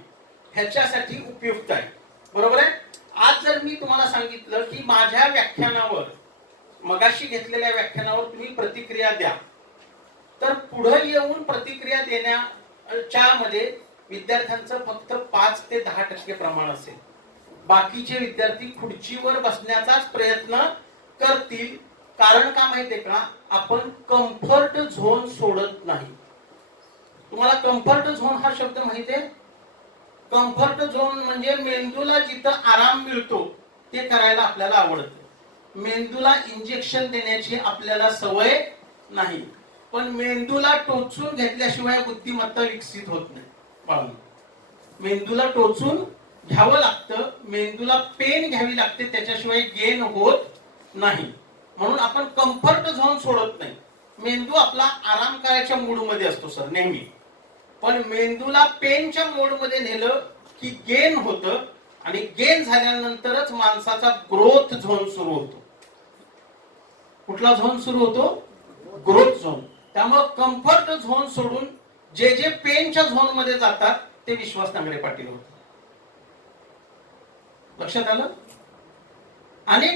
ह्याच्यासाठी उपयुक्त आहे. बरोबर आहे. आज जर मी तुम्हाला सांगितलं की माझ्या व्याख्यानावर, मगाशी घेतलेल्या व्याख्यानावर तुम्ही प्रतिक्रिया द्या, तर पुढे येऊन प्रतिक्रिया देण्याच्या मध्ये विद्यार्थ्यांचं फक्त 5 ते 10% प्रमाण असेल. बाकीचे विद्यार्थी खुर्चीवर बसण्याचाच प्रयत्न करतील. कारण का माहितीये का, आपण कम्फर्ट झोन सोडत नाही. तुम्हाला कम्फर्ट झोन हा शब्द माहितीये? कम्फर्ट झोन म्हणजे मेंदूला जिथं आराम मिळतो ते करायला आपल्याला आवडतं. मेंदूला इंजेक्शन देण्याची आपल्याला सवय नाही. पण मेंदूला टोचून घेतल्याशिवाय बुद्धिमत्ता विकसित होत नाही. मेंदूला टोचून घ्यावं लागतं, मेंदूला पेन घ्यावी लागते, त्याच्याशिवाय गेन होत नाही. म्हणून आपण कम्फर्ट झोन सोडत नाही. मेंदू आपला आराम करायच्या मूड मध्ये असतो सर नेहमी. पण मेंदूला पेनच्या मोड मध्ये नेलं की गेन होतं आणि गेन झाल्यानंतरच माणसाचा ग्रोथ झोन सुरू होतो. कुठला झोन सुरू होतो? Growth zone. त्यामुळे कम्फर्ट झोन सोडून जे जे पेनच्या झोन मध्ये जातात ते विश्वास नांगरे पाटील होते. लक्षात आलं? आणि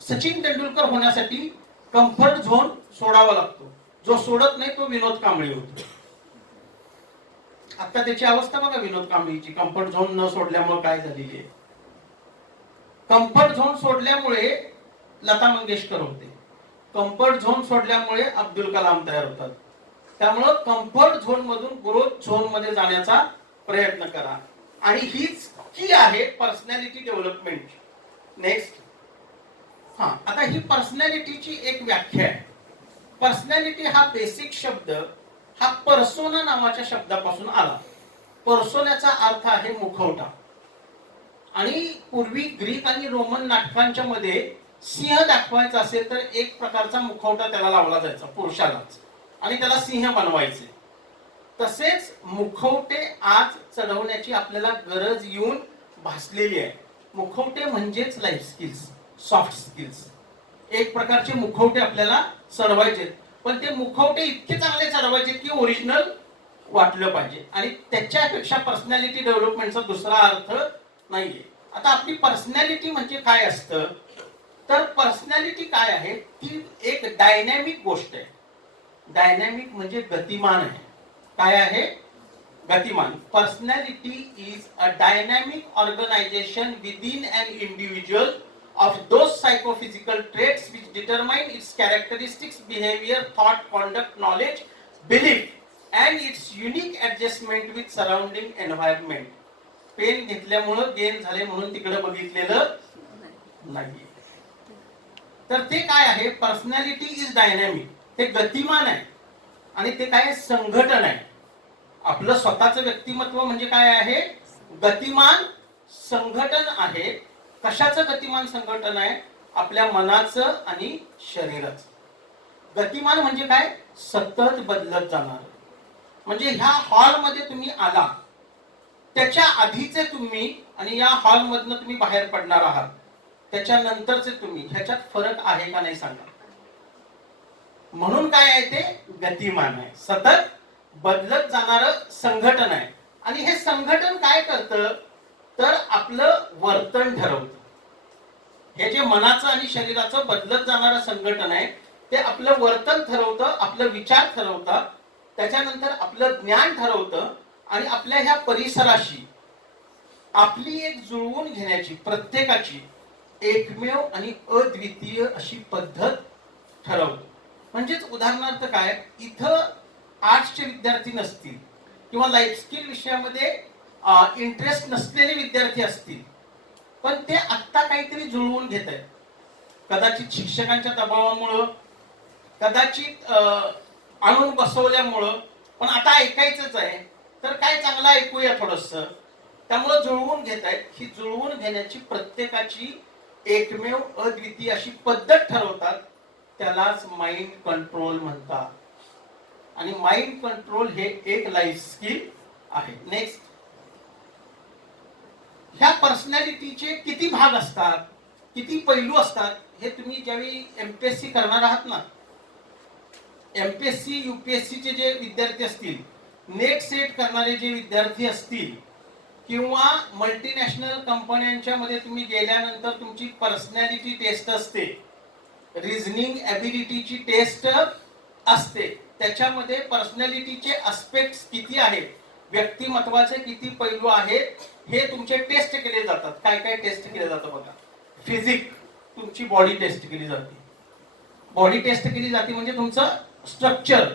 सचिन तेंडुलकर होण्यासाठी कम्फर्ट झोन सोडावा लागतो. जो सोडत नाही तो विनोद कांबळे होतो. आता त्याची अवस्था बघा विनोद कांबळेची, कम्फर्ट झोन न सोडल्यामुळे काय झालेली आहे. कम्फर्ट झोन सोडल्यामुळे लता मंगेशकर होते. कम्फर्ट झोन सोडल्यामुळे अब्दुल कलाम तयार होतात. त्यामुळे कम्फर्ट झोन मधून ग्रोथ झोन मध्ये जाण्याचा प्रयत्न करा. आणि हीच की आहे पर्सनॅलिटी डेव्हलपमेंट. नेक्स्ट. आता ही पर्सनॅलिटीची एक व्याख्या आहे. पर्सनॅलिटी हा बेसिक शब्द हा पर्सोना नावाच्या शब्दापासून आला. पर्सोनाचा अर्थ आहे मुखवटा. आणि पूर्वी ग्रीक आणि रोमन नाटकांच्या मध्ये सिंह दाखवायचा असेल तर एक प्रकारचा मुखवटा त्याला लावला जायचा पुरुषालाच, आणि त्याला सिंह बनवायचे. तसेच मुखवटे आज चढवण्याची आपल्याला गरज येऊन भासलेली आहे. मुखवटे म्हणजेच लाईफ स्किल्स, सॉफ्ट स्किल्स. एक प्रकारचे मुखवटे आपल्याला चढवायचे, पण ते मुखवटे इतके चांगले चढवायचे की ओरिजिनल वाटलं पाहिजे. आणि त्याच्यापेक्षा पर्सनॅलिटी डेव्हलपमेंटचा दुसरा अर्थ नाहीये. आता आपली पर्सनॅलिटी म्हणजे काय असतं, तर पर्सनॅलिटी काय आहे, ती एक डायनॅमिक गोष्ट आहे. डायनॅमिक म्हणजे गतिमान आहे. काय आहे? गतिमान. Personality is a dynamic organisation within an individual of those psychophysical traits which determine its characteristics, behavior, thought, conduct, knowledge, belief, and its unique adjustment with surrounding environment. Pain घेतल्यामुळं gain झाले म्हणून तिकडे बघितलेलं नाही. तर ते काय आहे? Personality is dynamic. ते गतिमान आहे आणि ते काय? संघटन आहे. आपलं स्वतःचं व्यक्तिमत्व म्हणजे काय आहे? गतिमान संघटन आहे. कशाचं गतिमान संघटन आहे? आपल्या मनाचं आणि शरीराचं. गतिमान म्हणजे काय? सतत बदलत जाणार. म्हणजे ह्या हॉलमध्ये तुम्ही आला, त्याच्या आधीचे तुम्ही आणि या हॉलमधनं तुम्ही बाहेर पडणार आहात, त्याच्यानंतरचे तुम्ही, ह्याच्यात फरक आहे का नाही सांगा. म्हणून काय आहे? ते गतिमान आहे, सतत बदलत जाणारं संघटन आहे. आणि हे संघटन काय करतं, तर आपलं वर्तन ठरवतं. हे जे मनाचं आणि शरीराचं बदलत जाणारं संघटन आहे, ते आपलं वर्तन ठरवतं, आपलं विचार ठरवतं, त्याच्यानंतर आपलं ज्ञान ठरवतं आणि आपल्या ह्या परिसराशी आपली एक जुळवून घेण्याची प्रत्येकाची एकमेव आणि अद्वितीय अशी पद्धत ठरवतो. म्हणजेच उदाहरणार्थ काय, इथं आर्ट्सचे विद्यार्थी नसतील किंवा लाईफ स्किल विषयामध्ये इंटरेस्ट नसलेले विद्यार्थी असतील, पण ते आत्ता काहीतरी जुळवून घेत आहेत. कदाचित शिक्षकांच्या दबावामुळं, कदाचित आणून बसवल्यामुळं, पण आता ऐकायचंच आहे तर काय चांगलं ऐकूया थोडस. त्यामुळं जुळवून घेत आहेत. ही जुळवून घेण्याची प्रत्येकाची एकमेव अद्वितीय अशी पद्धत ठरवतात, त्यालाच माइंड कंट्रोल म्हणतात. आणि माइंड कंट्रोल हे एक लाईफ स्किल आहे. नेक्स्ट, ह्या पर्सनॅलिटीचे किती भाग असतात, किती पैलू असतात, हे तुम्ही ज्यावेळी एमपीएससी करणार आहात ना, एमपीएससी यूपीएससीचे जे विद्यार्थी असतील, नेट सेट करणारे जे विद्यार्थी असतील, किंवा मल्टीनॅशनल कंपन्यांच्या मध्ये तुम्ही गेल्यानंतर तुमची पर्सनॅलिटी टेस्ट असते, रिझनिंग ॲबिलिटीची टेस्ट असते, त्याच्यामध्ये पर्सनॅलिटीचे अस्पेक्ट्स किती आहेत, व्यक्तिमत्वाचे किती पैलू आहेत, हे तुमचे टेस्ट केले जातात. काय काय टेस्ट केले जातं बघा. फिजिक, तुमची बॉडी टेस्ट केली जाते. बॉडी टेस्ट केली जाते म्हणजे तुमचं स्ट्रक्चर,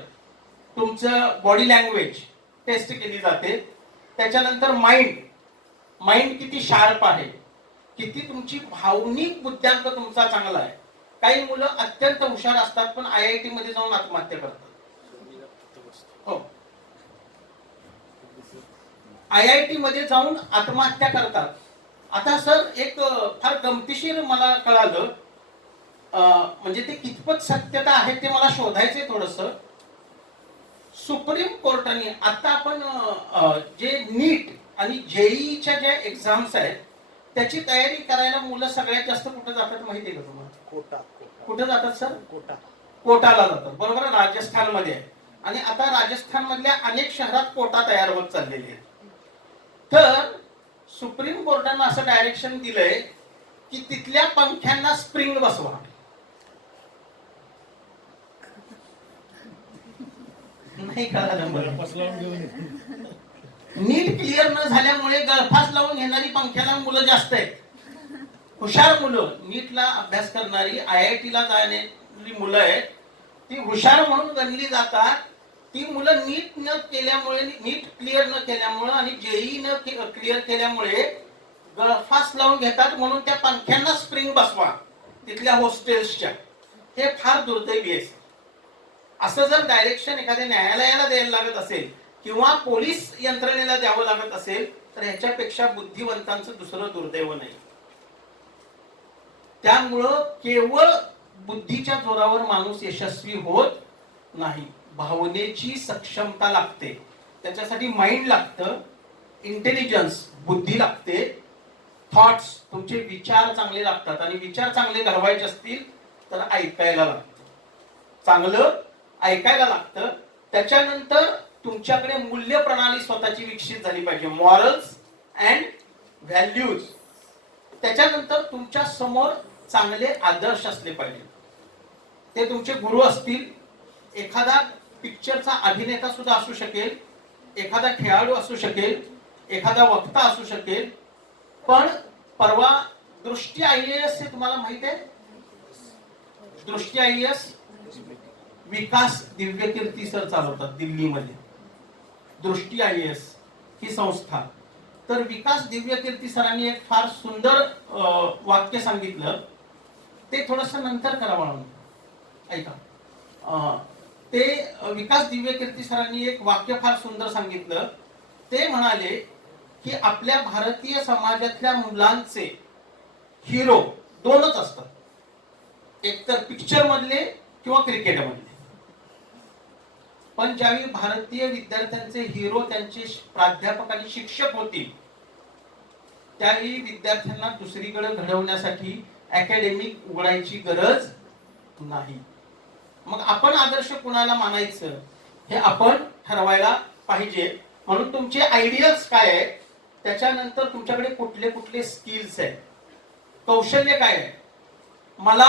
तुमचं बॉडी लँग्वेज टेस्ट केली जाते. त्याच्यानंतर माइंड, माइंड किती शार्प आहे, किती तुमची भावनिक बुद्ध्यांक तुमचा चांगला आहे. काही मुलं अत्यंत हुशार असतात पण IIT मध्ये जाऊन आत्महत्या करतात. हो, IIT मध्ये जाऊन आत्महत्या करतात. आता सर एक फार गमतीशीर मला कळालं, म्हणजे ते कितपत सत्यता आहे ते मला शोधायचंय थोडस. सुप्रीम कोर्टाने आता आपण जे नीट आणि जेईच्या ज्या एक्झाम्स आहेत त्याची तयारी करायला मुलं सगळ्यात जास्त कुठे जातात माहिती आहे का तुम्हाला? कोटा. कुठे जातात सर? कोटा. कोटाला जातात. बरोबर, राजस्थान मध्ये आहे. आणि आता राजस्थान मधल्या अनेक शहरात कोटा तयार होत चाललेले आहेत. तर सुप्रीम कोर्टानं असं डायरेक्शन दिलंय की तिथल्या पंख्यांना स्प्रिंग बसवा. नाही कळालं मला. नीट क्लिअर न झाल्यामुळे गळफास लावून घेणारी पंख्याला मुलं जास्त आहेत. हुशार मुलं, नीटला अभ्यास करणारी, IIT ला जाणारी मुलं आहेत, ती हुशार म्हणून गणली जातात. ती मुलं नीट न केल्यामुळे, नीट क्लिअर न केल्यामुळे आणि जेई न क्लिअर केल्यामुळे गळफास लावून घेतात. म्हणून त्या पंख्यांना स्प्रिंग बसवा तिथल्या हॉस्टेल्सच्या. हे फार दुर्दैवी आहे. असं जर डायरेक्शन एखाद्या न्यायालयाला द्यायला लागत असेल किंवा पोलीस यंत्रणेला द्यावं लागत असेल तर ह्याच्यापेक्षा बुद्धिवंतांचं दुसरं दुर्दैव नाही. त्यामुळं केवळ बुद्धीच्या जोरावर माणूस यशस्वी होत नाही, भावनेची सक्षमता लागते. त्याच्यासाठी माइंड लागतं, इंटेलिजन्स बुद्धी लागते, थॉट्स तुमचे विचार चांगले लागतात. आणि विचार चांगले घडवायचे असतील तर ऐकायला लागतं, चांगलं ऐकायला लागतं. त्याच्यानंतर तुमच्याकडे मूल्य प्रणाली स्वतःची विकसित झाली पाहिजे, मॉरल्स अँड व्हॅल्यूज. त्याच्यानंतर तुमच्या समोर चांगले आदर्श असले पाहिजे. ते तुमचे गुरु असतील, एखादा पिक्चरचा अभिनेता सुद्धा असू शकेल, एखादा खेळाडू असू शकेल, एखादा वक्ता असू शकेल. पण परवा दृष्टी IAS हे तुम्हाला माहित आहे? दृष्टी IAS विकास दिव्यकीर्ती सर चालवतात दिल्लीमध्ये. दृष्टी IAS ही संस्था. तर विकास दिव्यकीर्ती सरांनी एक फार सुंदर वाक्य सांगितलं, ते थोडस नंतर करा म्हणून ऐका. ते विकास दिव्यकीर्ती सरांनी एक वाक्य फार सुंदर सांगितलं. ते म्हणाले की आपल्या भारतीय समाजातल्या मुलांचे हिरो दोनच असतात, एक तर पिक्चर मधले किंवा क्रिकेट मधले. पण ज्यावेळी भारतीय विद्यार्थ्यांचे हिरो त्यांचे प्राध्यापक आणि शिक्षक होतील त्यावेळी विद्यार्थ्यांना दुसरीकडे घडवण्यासाठी अकॅडमिक उघडायची गरज नाही. मग आपण आदर्श कुणाला मानायचं हे आपण ठरवायला पाहिजे. म्हणून तुमचे आयडियल्स काय आहेत, त्याच्यानंतर तुमच्याकडे कुठले कुठले स्किल्स आहेत, कौशल्य काय आहे. मला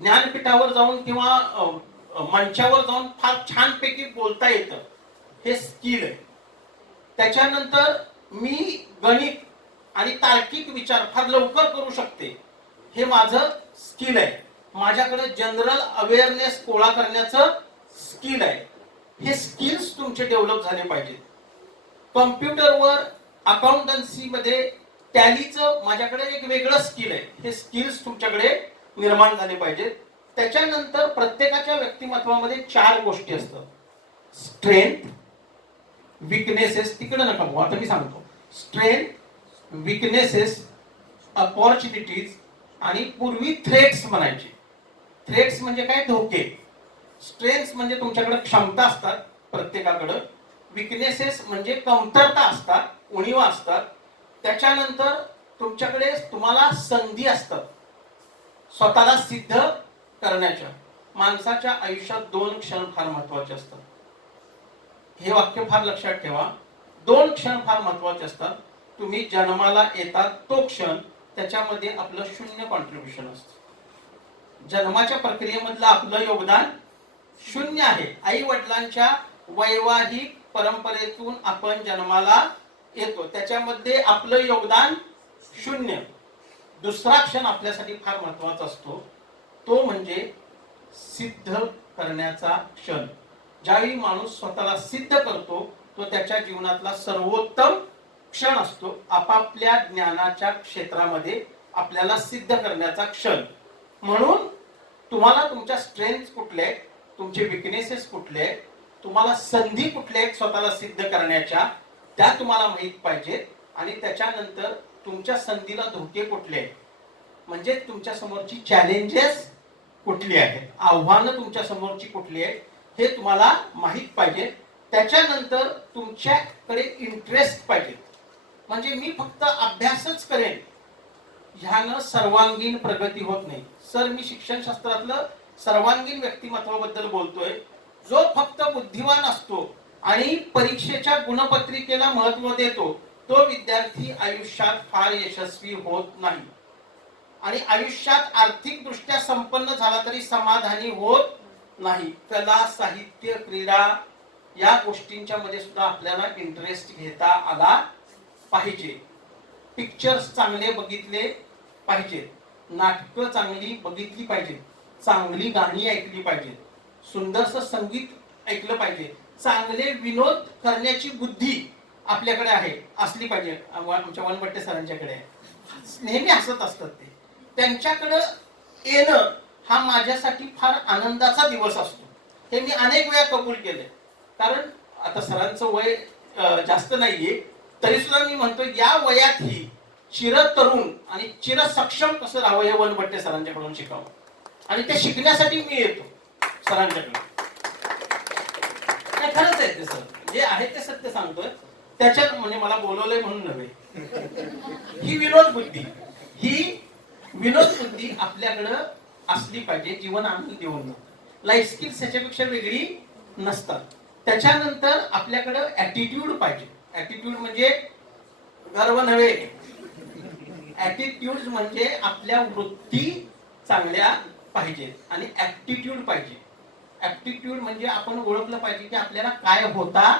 ज्ञानपीठावर जाऊन किंवा मंचावर जाऊन फार छानपैकी बोलता येतं, हे स्किल आहे. त्याच्यानंतर मी गणित आणि तार्किक विचार फार लवकर करू शकते, हे माझं स्किल आहे. माझ्याकडे जनरल अवेअरनेस गोळा करण्याचं स्किल आहे. हे स्किल्स तुमचे डेव्हलप झाले पाहिजेत. कॉम्प्युटरवर अकाउंटन्सी मध्ये टॅलीचं माझ्याकडे एक वेगळं स्किल आहे. हे स्किल्स तुमच्याकडे निर्माण झाले पाहिजेत. त्याच्यानंतर प्रत्येकाच्या व्यक्तिमत्वामध्ये 4 गोष्टी असतात: स्ट्रेंथ, विकनेसेस. तिकडे नका भाऊ, आता मी सांगतो. स्ट्रेंथ, विकनेसेस, अपॉर्च्युनिटीज आणि पूर्वी थ्रेट्स म्हणायचे. थ्रेट्स म्हणजे काय? धोके. स्ट्रेंथ्स म्हणजे तुमच्याकडे क्षमता असतात प्रत्येकाकडे. विकनेसेस म्हणजे कमतरता असतात, उणीवा असतात. त्याच्यानंतर तुमच्याकडे तुम्हाला संधी असतात स्वतःला सिद्ध करण्याच्या. माणसाच्या आयुष्यात 2 क्षण फार महत्वाचे असतात. हे वाक्य फार लक्षात ठेवा. 2 क्षण फार महत्वाचे असतात. तुम्ही जन्माला येतात तो क्षण, त्याच्यामध्ये आपलं 0 कॉन्ट्रीब्युशन असतं. जन्माच्या प्रक्रियेमधलं आपलं योगदान 0 आहे. आई वडिलांच्या वैवाहिक परंपरेतून आपण जन्माला येतो, त्याच्यामध्ये आपलं योगदान 0. दुसरा क्षण आपल्यासाठी फार महत्वाचा असतो, तो म्हणजे सिद्ध करण्याचा क्षण. ज्यावेळी माणूस स्वतःला सिद्ध करतो, तो त्याच्या जीवनातला सर्वोत्तम क्षण असतो. आपापल्या ज्ञानाच्या क्षेत्रामध्ये आपल्याला सिद्ध करण्याचा क्षण. म्हणून तुम्हाला तुमच्या स्ट्रेंथ कुठले आहेत, तुमचे विकनेसेस कुठले आहेत, तुम्हाला संधी कुठल्या आहेत स्वतःला सिद्ध करण्याच्या, त्या तुम्हाला माहित पाहिजेत. आणि त्याच्यानंतर तुमच्या संधीला धोके कुठले आहेत, म्हणजे तुमच्या समोरची चॅलेंजेस कुठली आहेत, आव्हानं तुमच्या समोरची कुठली आहेत, हे तुम्हाला माहित पाहिजे. त्याच्यानंतर तुमच्याकडे इंटरेस्ट पाहिजे. म्हणजे मी फक्त अभ्यासच करेन ह्यानं सर्वांगीण प्रगती होत नाही. सर, मी शिक्षणशास्त्रातलं सर्वांगीण व्यक्तिमत्वाबद्दल बोलतोय. जो फक्त बुद्धिवान असतो आणि परीक्षेच्या गुणपत्रिकेला महत्व देतो, तो विद्यार्थी आयुष्यात फार यशस्वी होत नाही. आणि आयुष्यात आर्थिक दृष्ट्या संपन्न झाला तरी समाधानी होत नाही. कला, साहित्य, क्रीडा या गोष्टींच्या मध्ये सुद्धा आपल्याला इंटरेस्ट घेता आला पाहिजे. पिक्चर्स चांगले बघितले पाहिजेत, नाटकं चांगली बघितली पाहिजेत, चांगली गाणी ऐकली पाहिजेत, सुंदरसं संगीत ऐकलं पाहिजे, चांगले विनोद करण्याची बुद्धी आपल्याकडे आहे, असली पाहिजे. आमच्या वनपट्टे सरांच्याकडे नेहमी हसत असतात ते. त्यांच्याकडे येणं हा माझ्यासाठी फार आनंदाचा दिवस असतो. हे मी अनेक वेळा कबूल केले. कारण आता सरांचं वय जास्त नाहीये, तरी सुद्धा मी म्हणतो या वयातही चिरतरुण आणि चिरसक्षम कसं राहावं हे वनपट्टे सरांच्याकडून शिकावं. आणि ते शिकण्यासाठी मी येतो सरांच्याकडे. खरंच आहे ते सर, जे आहे ते सत्य सांगतोय. त्याच्यात म्हणजे मला बोलवलंय म्हणून नव्हे. ही विनोद बुद्धी आपल्याकडं असली पाहिजे. जीवन आनंद देऊन लाईफ स्किल्स ह्याच्यापेक्षा वेगळी नसतात. त्याच्यानंतर आपल्याकडं ऍटिट्यूड पाहिजे. ऍटिट्यूड म्हणजे गर्व नव्हे. ऍटिट्यूड म्हणजे आपल्या वृत्ती चांगल्या पाहिजेत आणि ऍप्टिट्यूड पाहिजे. ऍप्टिट्यूड म्हणजे आपण ओळखलं पाहिजे की आपल्याला काय होता